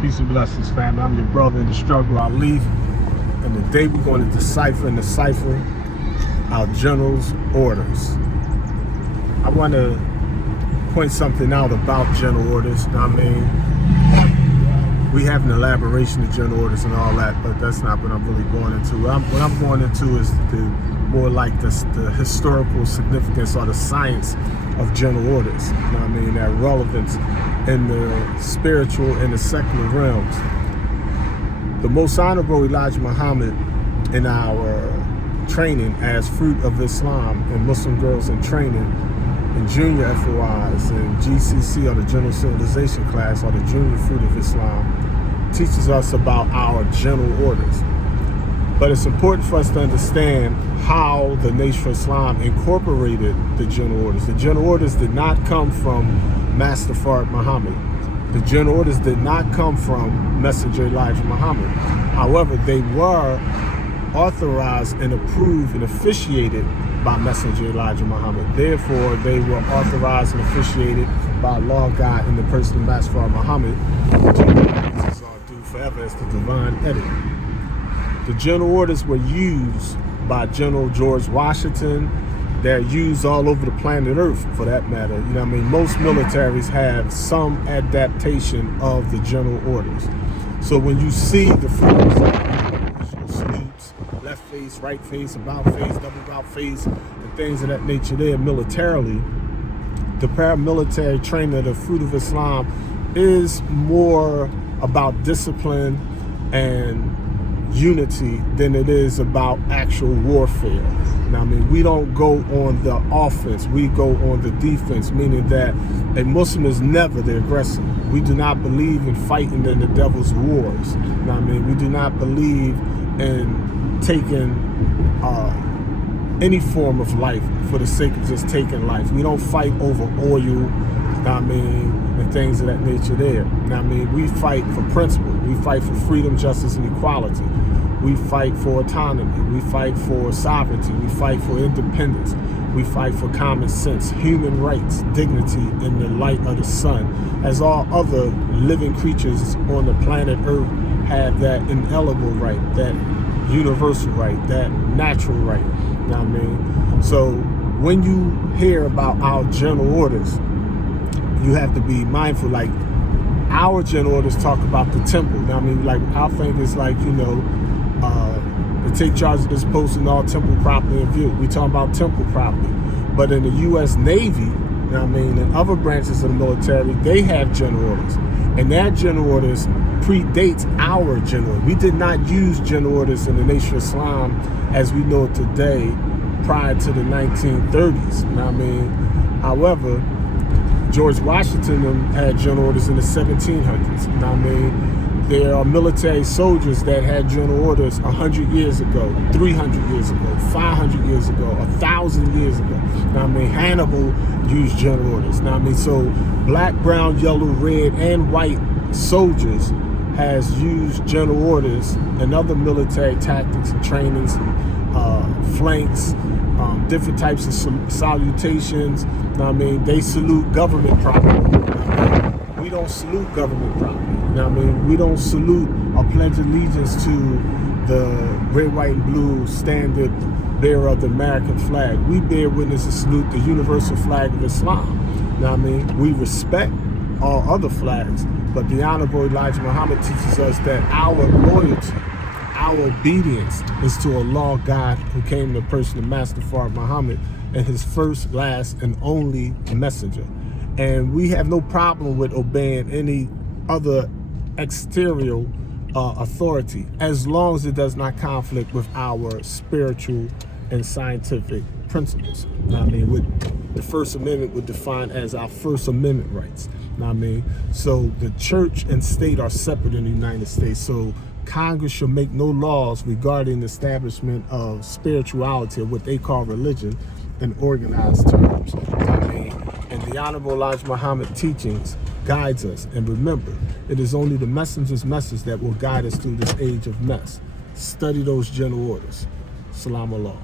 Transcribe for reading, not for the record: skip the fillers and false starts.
Peace and blessings, family. I'm your brother in the struggle, Ali. And today we're going to decipher and decipher our general's orders. I want to point something out about general orders. I mean, we have an elaboration of general orders and all that, but that's not what I'm really going into. What I'm going into is more like the historical significance or the science of general orders. You know what I mean? That relevance in the spiritual and the secular realms. The most honorable Elijah Muhammad in our training as Fruit of Islam and Muslim Girls in Training in junior FOIs and GCC or the General Civilization class or the Junior Fruit of Islam teaches us about our general orders. But it's important for us to understand how the Nation of Islam incorporated the general orders. The general orders did not come from Master Fard Muhammad. The general orders did not come from Messenger Elijah Muhammad. However, they were authorized and approved and officiated by Messenger Elijah Muhammad. Therefore, they were authorized and officiated by Allah God in the person of Master Fard Muhammad, which are due forever as the divine edit. The general orders were used by General George Washington. They're used all over the planet Earth, for that matter. You know what I mean? Most militaries have some adaptation of the general orders. So when you see the visual salutes, left face, right face, about face, double about face, and things of that nature there militarily, the paramilitary training of the Fruit of Islam is more about discipline and unity than it is about actual warfare. Now, I mean, we don't go on the offense, we go on the defense, meaning that a Muslim is never the aggressor. We do not believe in fighting in the devil's wars. Now, I mean, we do not believe in taking any form of life for the sake of just taking life. We don't fight over oil, I mean, and things of that nature there. Now, I mean, we fight for principle. We fight for freedom, justice, and equality. We fight for autonomy. We fight for sovereignty. We fight for independence. We fight for common sense, human rights, dignity in the light of the sun. As all other living creatures on the planet Earth have that inalienable right, that universal right, that natural right. You know what I mean? So when you hear about our general orders, you have to be mindful, like our general orders talk about the temple. Now, I mean, like our thing is like, you know, to take charge of this post and all temple property in view. We talk about temple property. But in the U.S. Navy, you know what I mean, and other branches of the military, they have general orders. And that general orders predates our general orders. We did not use general orders in the Nation of Islam as we know it today prior to the 1930s. You know what I mean? However, George Washington had general orders in the 1700s. You know what I mean? There are military soldiers that had general orders 100 years ago, 300 years ago, 500 years ago, 1,000 years ago. You know what I mean? Hannibal used general orders. You know what I mean? So black, brown, yellow, red, and white soldiers has used general orders and other military tactics and trainings and flanks, different types of salutations. You know what I mean? They salute government property. You know what I mean? We don't salute government property. You know what I mean? We don't salute or pledge allegiance to the red, white, and blue standard bearer of the American flag. We bear witness and salute the universal flag of Islam. You know what I mean? We respect all other flags, but the Honorable Elijah Muhammad teaches us that our loyalty, our obedience is to Allah God, who came in the person of Master Fard Muhammad and his first, last, and only messenger. And we have no problem with obeying any other exterior authority as long as it does not conflict with our spiritual and scientific principles. You know what I mean? What the First Amendment would define as our First Amendment rights. You know what I mean? So the church and state are separate in the United States. So Congress shall make no laws regarding the establishment of spirituality, or what they call religion, in organized terms. You know what I mean? And the Honorable Elijah Muhammad teachings guides us. And remember, it is only the messenger's message that will guide us through this age of mess. Study those general orders. Salam Allah.